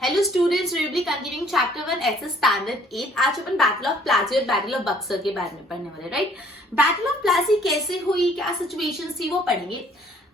Hello students, we will be continuing chapter 1 SS standard 8। आज अपन battle of Plassey और battle of Buxar के बारे में पढ़ने वाले, राइट। बैटल ऑफ प्लासी कैसे हुई, क्या सिचुएशन थी, वो पढ़ेंगे।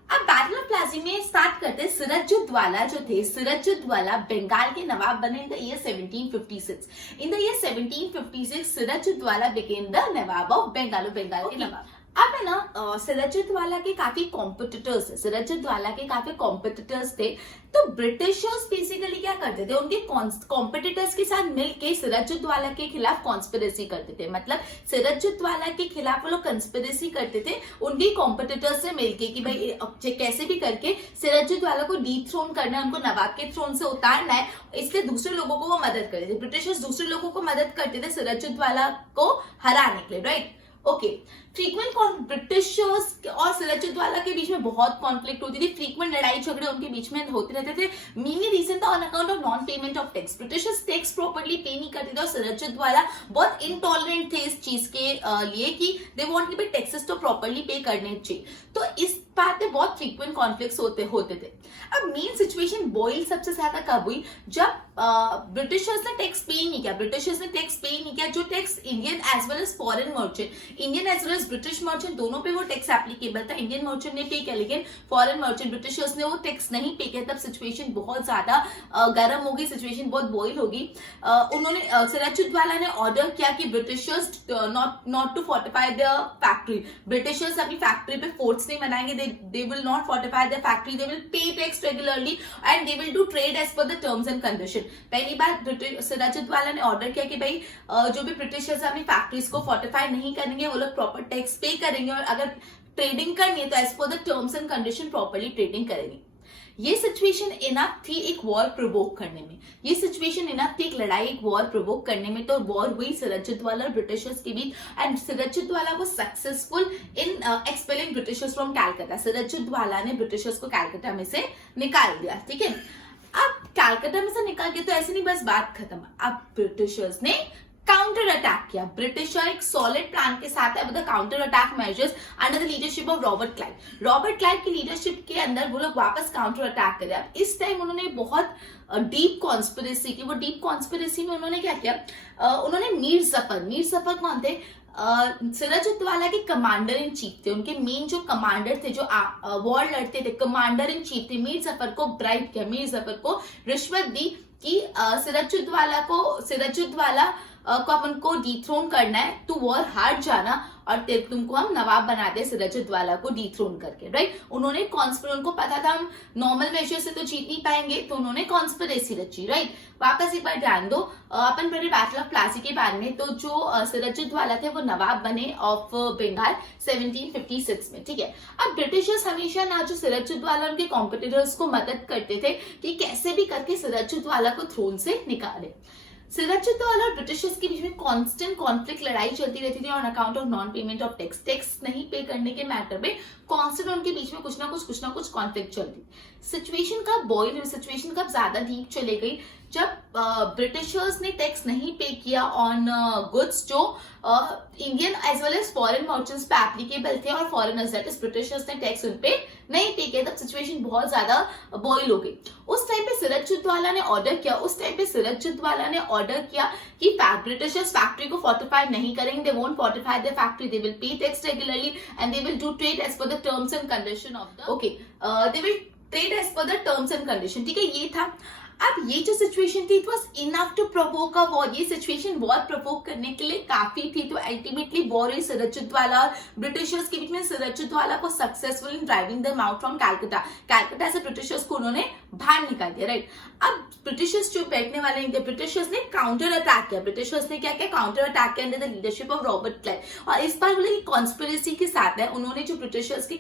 अब बैटल ऑफ प्लासी में स्टार्ट करते हैं। सिराजुद्दौला जो थे, सिराजुद्दौला बंगाल के नवाब बने in the year 1756। In the year 1756 Sirajuddaulah became the nawab of Bengal, Bengal के नवाब। अब है ना, सिराजुद्दौला के काफी कॉम्पिटिटर्स थे, सिराजुद्दौला के काफी कॉम्पिटिटर्स थे। तो ब्रिटिशर्स बेसिकली क्या करते थे, उनके कॉम्पिटिटर्स के साथ मिलके सिराजुद्दौला के खिलाफ कॉन्स्पिरेसी करते थे। मतलब सिराजुद्दौला के खिलाफ वो लोग कंस्पिरेसी करते थे उनके कॉम्पिटिटर्स से मिलके कि भाई कैसे भी करके सिराजुद्दौला को डीथ्रोन करना है, उनको नवाब के थ्रोन से उतारना है। इसलिए दूसरे लोगों को वो मदद करते थे। ब्रिटिशर्स दूसरे लोगों को मदद करते थे सिराजुद्दौला को हराने के लिए, राइट। ओके, फ्रीक्वेंट ब्रिटिशर्स और सिराजुद्दौला के बीच में बहुत कॉन्फ्लिक्ट होती थी। फ्रीक्वेंट लड़ाई झगड़े उनके बीच में होते रहते थे। मेनली रीजन था on account of non payment of tax. Britishers tax properly पे नहीं करते थे और सिराजुद्दौला बहुत इनटॉलरेंट थे इस चीज के लिए कि दे वांट कि भाई टैक्सेस तो प्रॉपर्ली पे करने चाहिए। तो इस बात में बहुत फ्रीक्वेंट कॉन्फ्लिक्ट्स होते थे। अब मेन सिचुएशन बॉयल सबसे ज्यादा कब हुई, जब ब्रिटिशर्स ने टैक्स पे नहीं किया। ब्रिटिशर्स ने टैक्स पे नहीं किया, जो tax Indian as well as foreign merchant, Indian as well as British merchant दोनों पे वो टैक्स एप्लीकेबल था। इंडियन मर्चेंट ने पे किया लेकिन फॉरेन मर्चेंट ब्रिटिशर्स ने वो टैक्स नहीं पे किया। तब सिचुएशन बहुत ज्यादा गर्म हो गई, सिचुएशन बहुत बॉयल हो गई। उन्होंने सिराजुद्दौला ने ऑर्डर किया कि Britishers not to fortify the factory. Britishers अपनी फैक्ट्री पे फोर्ट्स नहीं बनाएंगे, they will not fortify their factory, they will pay tax regularly and they will do trade as per the terms and condition। पहली बात सिराजुद्दौला ने order किया कि भाई जो भी ब्रिटिशर्स अपनी फैक्ट्रीज को फोर्टिफाई नहीं करेंगे वो लोग प्रॉपर टैक्स पे करेंगे और अगर ट्रेडिंग करनी है तो as per the terms and condition properly trading करेंगे। ये सिचुएशन इनफ थी एक वॉर प्रोवोक करने में। ये सिचुएशन इनफ थी एक लड़ाई, एक वॉर प्रोवोक करने में। तो वॉर हुई सिराजुद्दौला और ब्रिटिशर्स के बीच and Sirajuddaula was successful in expelling Britishers from Calcutta. Sirajuddaula ने ब्रिटिशर्स को कैलकाटा में से निकाल दिया, ठीक है। अब कैलकाटा में से निकाल के तो ऐसे नहीं बस बात खत्म। अब ब्रिटिशर्स ने काउंटर अटैक किया। ब्रिटिशर एक सॉलिड प्लान के साथ है, with counter attack measures under the leadership of Robert Clive. Robert Clive की लीडरशिप के अंदर वो लोग वापस काउंटर अटैक करे। अब इस टाइम उन्होंने बहुत डीप कॉन्स्पिरेसी की। वो डीप कॉन्स्पिरेसी में उन्होंने क्या किया, उन्होंने मीर जफर कौन थे, सिराजुद्दौला के कमांडर इन चीफ थे। उनके मेन जो कमांडर थे, जो वॉर लड़ते थे, कमांडर इन चीफ थे। मीर जफर को ब्राइब किया, मीर जफर को रिश्वत दी कि सिराजुद्दौला को अपन को डिथ्रोन करना है, तू वॉर हार जाना और तुमको हम नवाब बना दे सिराजुद्दौला को डिथ्रोन करके, राइट। उन्होंने उनको पता था हम नॉर्मल मेजर से तो जीत नहीं पाएंगे, तो उन्होंने कॉन्स्पिरेसी रची, राइट। वापस एक बार ध्यान दो, अपन पढ़े बैटल ऑफ प्लासी के बारे में। तो जो सिराजुद्दौला थे वो नवाब बने ऑफ बंगाल 1756 में, ठीक है। अब ब्रिटिशर्स हमेशा ना जो सिराजुद्दौला उनके कॉम्पिटिटर्स को मदद करते थे कि कैसे भी करके सिराजुद्दौला को थ्रोन से निकाले। सिराजुद्दौला और ब्रिटिशर्स के बीच में कांस्टेंट कॉन्फ्लिक्ट लड़ाई चलती रहती थी on account of non payment of tax. Tax नहीं पे करने के मैटर में कांस्टेंट उनके बीच में कुछ ना कुछ कॉन्फ्लिक्ट चलती। सिचुएशन कब बॉयल हुई, सिचुएशन कब ज्यादा डीप चले गई, जब ब्रिटिशर्स ने टैक्स नहीं पे किया ऑन गुड्स जो Indian as well as foreign merchants पे एप्लीकेबल थे और फॉरेनर्स दैट इज ब्रिटिशर्स ने टैक्स उन पे नहीं पे किया। तब सिचुएशन बहुत ज्यादा बॉयल हो गई। उस टाइम पे सिराजुद्दौला ने ऑर्डर किया कि ब्रिटिशर्स फैक्ट्री को फोर्टिफाई नहीं करेंगे, they won't fortify the factory, they will pay tax regularly and they will do trade as per the terms and condition of the they will trade as per the terms and condition, ठीक है। ये था। अब ये जो situation थी, it was enough to provoke a war. ये situation war provoke करने के लिए काफी थी। तो अल्टीमेटली वॉर हुई सिराजुद्दौला और ब्रिटिशर्स के बीच में। सिराजुद्दौला को successful in driving them out from Calcutta से ब्रिटिशर्स को उन्होंने बाहर निकाल दिया, राइट। अब ब्रिटिशर्स जो बैठने वाले नहीं थे, ब्रिटिशर्स ने काउंटर अटैक किया। ब्रिटिशर्स ने क्या किया, काउंटर अटैक किया under the leadership of Robert Clive. और इस बार बोले कॉन्स्पिरेसी के साथ है। उन्होंने जो ब्रिटिशर्स के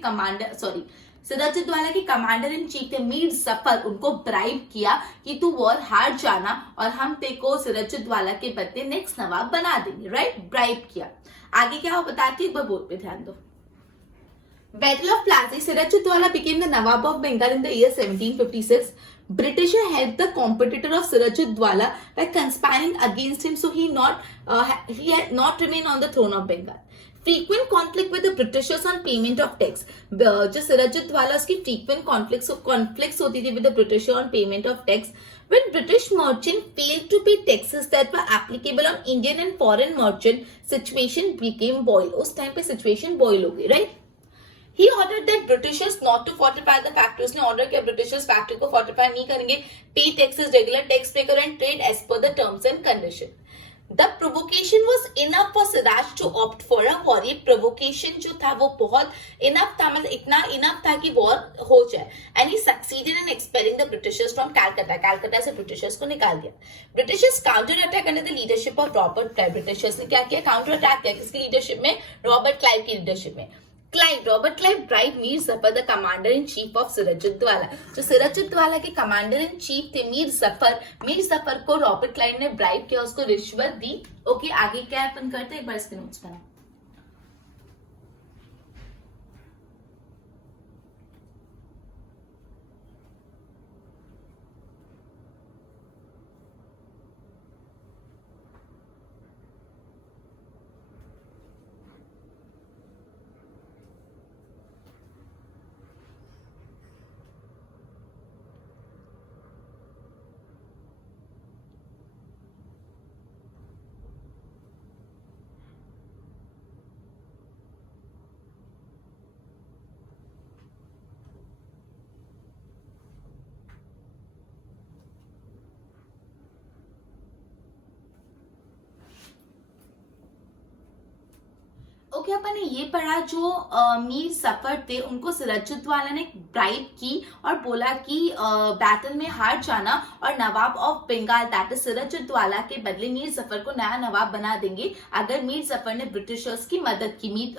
सिराजुद्दौला के कमांडर इन चीफ थे मीर जफर, उनको ब्राइब किया कि तू वॉर हार जाना और हम तेको सिराजुद्दौला के बदले नेक्स्ट नवाब बना देंगे, राइट। ब्राइब किया। आगे क्या हो बताती एक बार बोर्ड पे ध्यान दो। Battle of Plassey, Sirajuddaulah became the Nawab of Bengal in the year 1756. British helped the competitor of Sirajuddaulah by conspiring against him, so he had not remained on the throne of Bengal. Frequent conflict with the Britishers on payment of tax. जो सिराजुद्दौला की frequent conflicts होती थी with the British on payment of tax. When British merchant failed to pay taxes that were applicable on Indian and foreign merchant, situation became boil. उस time पे situation boil हो गई, right? He ordered that Britishers not to fortify the factory. उसने order किया Britishers factory को fortify नहीं करेंगे, pay taxes, regular tax pay करो and trade as per the terms and condition. The provocation was enough for Siraj to opt for a war. ये provocation जो था वो बहुत enough था, मतलब इतना enough था कि war हो जाए. And he succeeded in expelling the Britishers from Calcutta. Calcutta से Britishers को निकाल दिया. Britishers counter attack under the leadership of Robert Clive. Britishers ने क्या किया? Counter attack किया. किसकी leadership में? Robert Clive की leadership में. Robert Clive bribed Mir Zafar, the commander in chief of Sirajudwala. जो सिराजुद्दौला के कमांडर इन चीफ थे मीर जफर को रॉबर्ट क्लाइव ने ब्राइब किया, उसको रिश्वत दी. ओके, आगे क्या अपन करते हैं, एक बार इसके नोट्स बनाओ. ओके, अपन ने ये पढ़ा जो मीर जफर थे उनको सिराजुद्दौला ने ब्राइब की और बोला कि बैटल में हार जाना और Nawab of Bengal that is Sirajuddaula के बदले मीर जफर को नया नवाब बना देंगे अगर मीर जफर ने ब्रिटिशर्स की मदद की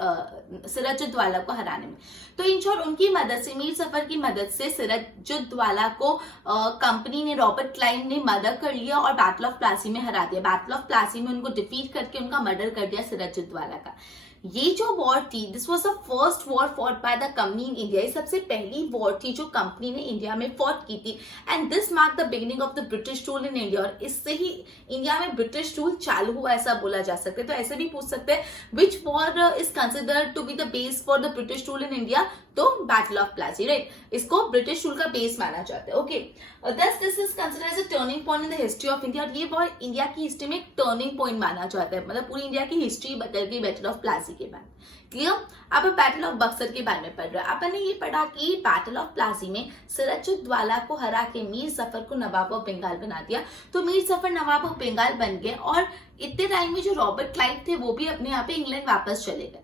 सिराजुद्दौला को हराने में. तो इन शॉर्ट उनकी मदद से, मीर जफर की मदद से सिराजुद्दौला को कंपनी ने, रॉबर्ट क्लाइव ने मदद कर लिया और बैटल ऑफ प्लासी में हरा दिया. बैटल ऑफ प्लासी में उनको डिफीट करके उनका मर्डर कर दिया सिराजुद्दौला का. ये जो वॉर थी, this was the first war fought by the company in India. ये सबसे पहली वॉर थी जो कंपनी ने इंडिया में फॉट की थी. And this mark the beginning of the British rule in India. और इससे ही इंडिया में ब्रिटिश रूल चालू हुआ, ऐसा बोला जा सकता है. तो ऐसे भी पूछ सकते हैं which war is considered to be the base for the British rule in India. तो बैटल ऑफ प्लासी, राइट, इसको ब्रिटिश रूल का बेस माना जाता है. Okay, this is considered as a turning point in the history of India. और ये war India की history में एक टर्निंग पॉइंट माना जाता है, मतलब पूरी इंडिया की हिस्ट्री बदल गई बैटल ऑफ प्लासी के बाद. क्लियर. अब बैटल ऑफ बक्सर के बारे में पढ़ रहे हैं. अपन ने ये पढ़ा कि बैटल ऑफ प्लासी में सिराजुद्दौला को हरा के मीर जफर को नवाब ऑफ बंगाल बना दिया. तो मीर जफर नवाब ऑफ बंगाल बन गए और इतने टाइम में जो रॉबर्ट क्लाइव थे वो भी अपने यहाँ पे इंग्लैंड वापस चले गए.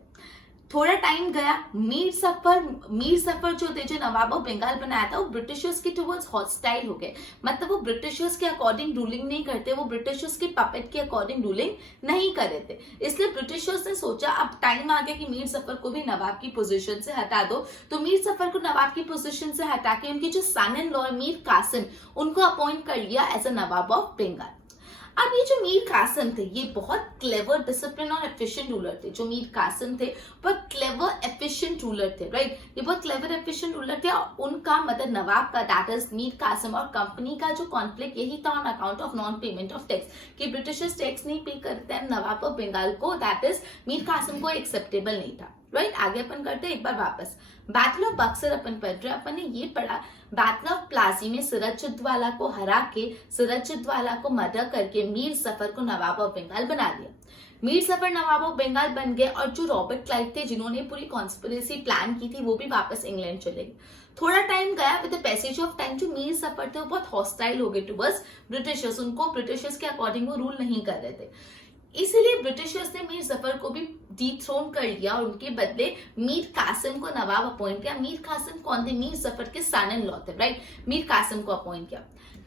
थोड़ा टाइम गया, मीर सफर जो थे, जो नवाब ऑफ बंगाल बनाया था, वो ब्रिटिशर्स के टुवर्ड्स हॉस्टाइल हो गए. मतलब वो ब्रिटिशर्स के अकॉर्डिंग रूलिंग नहीं करते, वो ब्रिटिशर्स के पपेट के अकॉर्डिंग रूलिंग नहीं कर रहे थे. इसलिए ब्रिटिशर्स ने सोचा अब टाइम आ गया कि मीर सफर को भी नवाब की पोजीशन से हटा दो. तो मीर सफर को नवाब की पोजीशन से हटा के उनके जो son in law Mir Qasim, उनको अपॉइंट कर लिया as a nawab of Bengal. अब ये जो मीर कासिम थे, ये बहुत क्लेवर, डिसिप्लिन और एफिशिएंट रूलर थे. जो मीर कासिम थे बहुत क्लेवर, एफिशिएंट रूलर थे, राइट. ये बहुत क्लेवर, एफिशिएंट रूलर थे. और उनका मतलब नवाब का, दैट इज मीर कासिम और कंपनी का जो कॉन्फ्लिक्ट यही था on account of non payment of tax, कि ब्रिटिशर्स टैक्स नहीं पे करते हैं नवाब ऑफ बंगाल को, दैट इज मीर कासिम को एक्सेप्टेबल नहीं था, राइट. आगे अपन करते हैं एक बार वापस. बैटल ऑफ बक्सर अपन पढ़ रहे. अपन ने ये पढ़ा बैटल ऑफ प्लासी में सिराजुद्दौला को हरा के, सिराजुद्दौला को मर्डर करके मीर जफर को नवाब ऑफ बंगाल बना दिया. मीर जफर नवाब ऑफ बंगाल बन गए और जो रॉबर्ट क्लाइव थे जिन्होंने पूरी कॉन्स्पिरेसी प्लान की थी वो भी वापस इंग्लैंड चले गए. थोड़ा टाइम गया, with the passage of time जो मीर जफर थे वो बहुत हॉस्टाइल हो गए टुवर्ड्स ब्रिटिशर्स. उनको ब्रिटिशर्स के अकॉर्डिंग वो रूल नहीं कर रहे थे. इसलिए ब्रिटिशर्स ने मीर जफर को भी डिथ्रोन कर लिया और उनके बदले मीर कासिम को नवाब अपॉइंट किया. मीर कासिम कौन थे? मीर जफर के सन इन लॉ थे, राइट. मीर कासिम को अपॉइंट किया.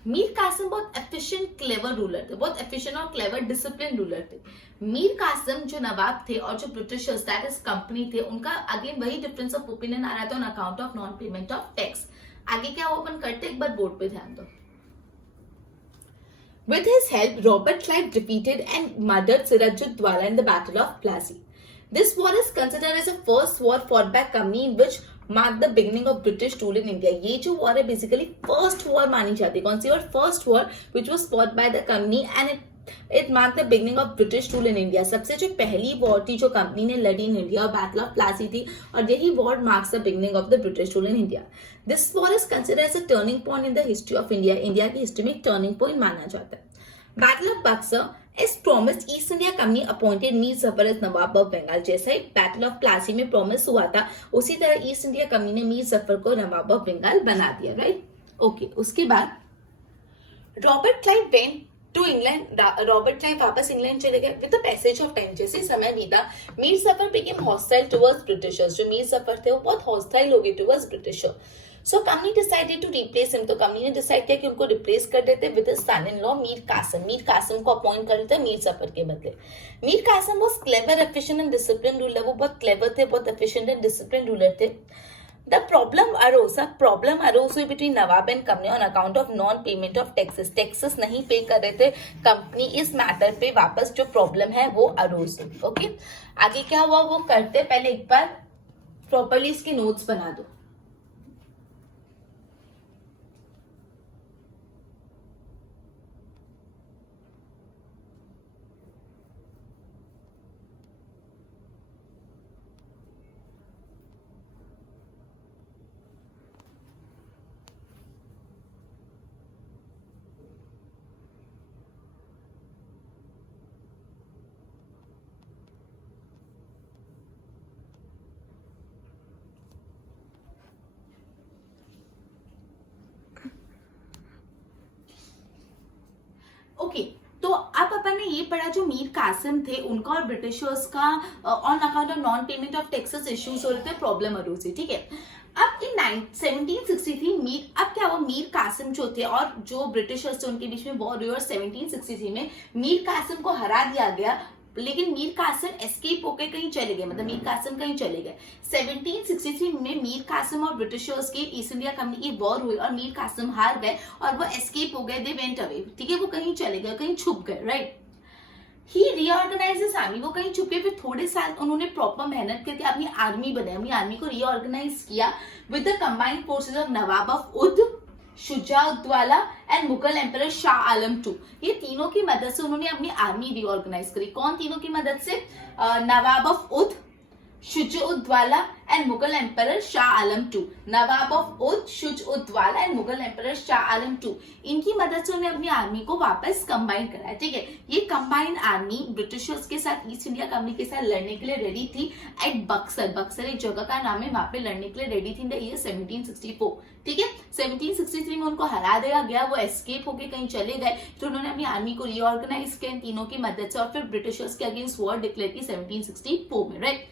मीर कासिम बहुत एफिशिएंट, क्लेवर रूलर थे, बहुत एफिशिएंट और क्लेवर, डिसिप्लिन रूलर थे. मीर कासिम जो नवाब थे और जो ब्रिटिशर्स दैट इज कंपनी थे, उनका अगेन वही डिफरेंस ऑफ ओपिनियन आ रहा था on account of non payment of tax. आगे क्या वो अपन करते, एक बार बोर्ड पे ध्यान दो. With his help, Robert Clive defeated and murdered Sirajuddaulah in the Battle of Plassey. This war is considered as the first war fought by company in which marked the beginning of British rule in India. ये जो war है basically first war मानी जाती है. कौन सी war? First war which was fought by the company and it it mark the beginning of British rule in India. सबसे जो पहली वॉर थी जो कंपनी ने लड़ी in India, battle of Plassey थी, और यही war marks the beginning of the British rule in India. This war is considered as a turning point in the history of India. India की हिस्ट्री में एक टर्निंग पॉइंट माना जाता है। Battle of Buxar इस promised East India company appointed Mir Jafar as nawab of Bengal. जैसे battle of Plassey में promise हुआ था, उसी तरह ईस्ट इंडिया कंपनी ने मीर जफर को नवाब ऑफ बंगाल बना दिया, राइट। ओके, उसके बाद Robert Clive went to England. Robert Clive वापस इंग्लैंड चले गए। With the passage of time, जैसे समय बीता, Mir Jafar became hostile towards Britishers. जो मीर जफर थे वो बहुत हॉस्टाइल हो गए towards Britisher. So company decided to replace him. तो कंपनी ने डिसाइड किया कि उनको रिप्लेस कर देते with his son in law Mir Qasim. Mir Qasim को अपॉइंट कर देते मीर जफर के बदले। Mir Qasim was clever, efficient and discipline ruler. वो बहुत क्लेवर थे, बहुत एफिशिएंट एंड डिसिप्लिन रूलर थे। The problem arose between Nawab and company on account of non-payment of taxes. Taxes नहीं पे कर रहे थे कंपनी, इस मैटर पे वापस जो प्रॉब्लम है वो अरोज। ओके, आगे क्या हुआ वो करते, पहले एक बार प्रॉपरली इसके नोट्स बना दो। ओके, तो अब अपन ने ये पढ़ा जो मीर कासिम थे उनका और ब्रिटिशर्स का on account of non payment of taxes issues हो रहे थे, प्रॉब्लम अरोज हुई, ठीक है। अब इन 1763 अब क्या हुआ, मीर कासिम जो थे और जो ब्रिटिशर्स थे उनके बीच में वॉर हुई और 1763 में मीर कासिम को हरा दिया गया। लेकिन मीर कासिम एस्केप होकर कहीं चले गए, मतलब मीर कासिम कहीं चले गए। 1763 में मीर कासिम और ब्रिटिशर्स की ईस्ट इंडिया कंपनी की वॉर हुई और मीर कासिम हार गए और वो एस्केप हो गए, दे वेंट अवे, ठीक है, वो कहीं चले गए, कहीं छुप गए, राइट। ही रीऑर्गेनाइज हिज आर्मी, वो कहीं छुपे, फिर थोड़े साल उन्होंने प्रॉपर मेहनत करके अपनी आर्मी बनाई, अपनी आर्मी को रीऑर्गेनाइज किया with the combined forces of Nawab of Oudh, Shujauddaula and Mughal emperor Shah Alam two. ये तीनों की मदद से उन्होंने अपनी आर्मी रीऑर्गेनाइज करी। कौन तीनों की मदद से? Nawab of Oudh, Shujauddaula and Mughal emperor Shah Alam two. Nawab of Oudh, Shujauddaula and Mughal emperor Shah Alam two, इनकी मदद से उन्हें अपनी आर्मी को वापस कंबाइन कराया, ठीक है। ये कंबाइन आर्मी ब्रिटिशर्स के साथ ईस्ट इंडिया कंपनी के साथ लड़ने के लिए रेडी थी एट बक्सर। बक्सर एक जगह का नाम है, वहां पे लड़ने के लिए रेडी थी इन द ईयर 1764, ठीक है। 1763 में उनको हरा दिया गया, वो एस्केप होके कहीं चले गए, तो उन्होंने अपनी आर्मी को रीऑर्गेनाइज किया तीनों की मदद से और फिर ब्रिटिशर्स के अगेंस्ट वॉर डिक्लेयर की 1764 में, right.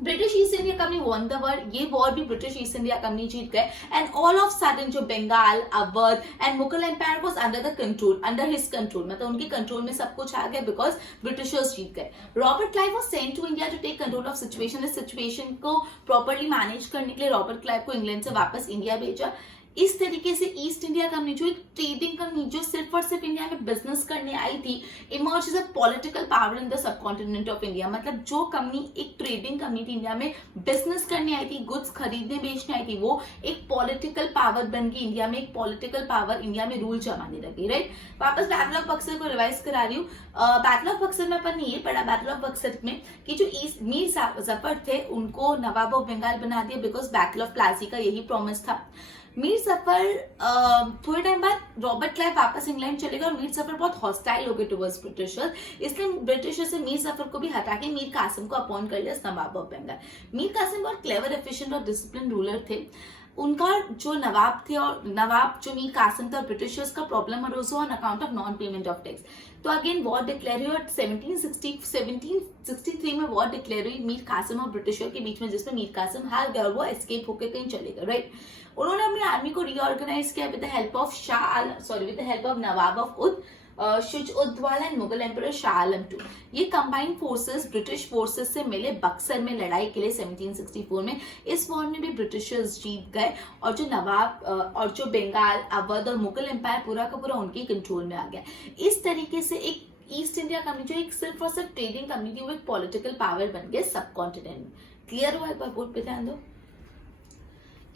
British East India company won the war, ये वॉर भी ब्रिटिश ईस्ट इंडिया कंपनी जीत गए। एंड ऑल ऑफ सडन जो Bengal, Awadh and Mughal empire was under the control, under his control, मतलब उनके कंट्रोल में सब कुछ आ गया बिकॉज ब्रिटिशर्स जीत गए। Robert Clive was sent to India to take control of situation. इस सिचुएशन को प्रॉपर्ली मैनेज करने के लिए रॉबर्ट क्लाइव को इंग्लैंड से वापस इंडिया भेजा। इस तरीके से ईस्ट इंडिया कंपनी जो एक ट्रेडिंग कंपनी जो सिर्फ और सिर्फ इंडिया में बिजनेस करने आई थी, emerge as a political power in the subcontinent of India. मतलब जो कंपनी एक ट्रेडिंग कंपनी थी, इंडिया में बिजनेस करने आई थी, गुड्स खरीदने बेचने आई थी, वो एक पॉलिटिकल पावर बन गई इंडिया में, एक पॉलिटिकल पावर इंडिया में रूल जमाने लगी, राइट। वापस बैटल ऑफ बक्सर को रिवाइज करा रही हूँ। बैटल ऑफ बक्सर में अपन ने ये पढ़ा बैटल ऑफ बक्सर में कि जो ईस्ट मीर जफर थे उनको नवाब ऑफ बंगाल बना दिया बिकॉज बैटल ऑफ प्लासी का यही प्रॉमिस था। मीर जफर थोड़े टाइम बाद रॉबर्ट क्लाइव वापस इंग्लैंड चले गए और मीर जफर बहुत हॉस्टाइल हो गए टुवर्ड्स ब्रिटिशर्स, इसलिए ब्रिटिशर्स से मीर जफर को भी हटा के मीर कासिम को अपॉइंट कर लिया नवाब ऑफ बंगाल। मीर कासिम बहुत क्लेवर, एफिशिएंट और डिसिप्लिन रूलर थे। उनका जो नवाब थे और नवाब जो मीर कासिम था, ब्रिटिशर्स का problem arose on account of non payment of tax. तो अगेन वॉर डिक्लेयर हुई और 1763 में वॉर डिक्लेयर हुई मीर कासिम और ब्रिटिशर के बीच में, जिसमें मीर कासिम हार गए और वो एस्केप होकर कहीं चले गए, राइट। उन्होंने अपनी आर्मी को रीऑर्गेनाइज किया with the help of Nawab of Oudh, Shujauddaula and Mughal emperor Shah Alam two. ये कंबाइंड फोर्सेस ब्रिटिश फोर्सेस से मिले बक्सर में लड़ाई के लिए 1764 में। इस वॉर में भी ब्रिटिशर्स जीत गए और जो नवाब और जो बंगाल, अवध और मुगल एम्पायर पूरा का पूरा उनके कंट्रोल में आ गया। इस तरीके से एक ईस्ट इंडिया कंपनी जो एक सिर्फ और सिर्फ ट्रेडिंग कंपनी थी वो एक पॉलिटिकल पावर बन गया सब कॉन्टिनेंट में। क्लियर हुआ? एक बार बोर्ड पे ध्यान दो।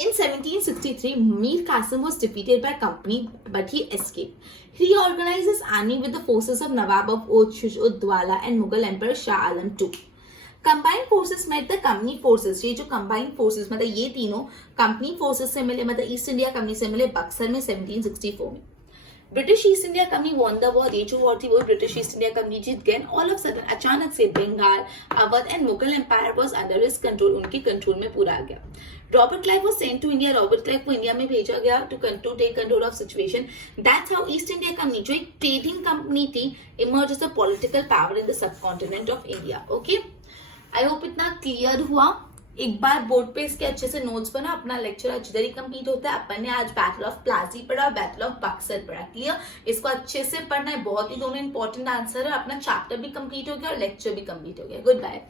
In 1763, Mir Qasim was defeated by company, but he escaped. He reorganized his army with the forces of Nawab of Oudh, Shuj-ud-Dawla and Mughal Emperor Shah Alam II. Combined forces met the company forces. ये जो combined forces मतलब ये तीनों company forces से मिले, मतलब east India company से मिले बक्सर में 1764 में. British East India company won the war. ये जो वॉर थी वो ब्रिटिश ईस्ट इंडिया कंपनी जीत गए. ऑल ऑफ सडन अचानक से Bengal, Awadh and Mughal empire was under his control. उनके कंट्रोल में पूरा आ गया. Robert Clive was sent to India. Robert Clive को इंडिया में भेजा गया to take control of situation. That's how East India company जो एक ट्रेडिंग कंपनी थी emerge as a political power in the subcontinent of India. Okay, I hope इतना clear हुआ. एक बार बोर्ड पे इसके अच्छे से नोट्स बना. अपना लेक्चर आज इधर ही कंप्लीट होता है. अपन ने आज बैटल ऑफ प्लासी पढ़ा और बैटल ऑफ बक्सर पढ़ा. क्लियर? इसको अच्छे से पढ़ना है. बहुत ही दोनों इंपॉर्टेंट आंसर है. अपना चैप्टर भी कंप्लीट हो गया और लेक्चर भी कंप्लीट हो गया. Good bye.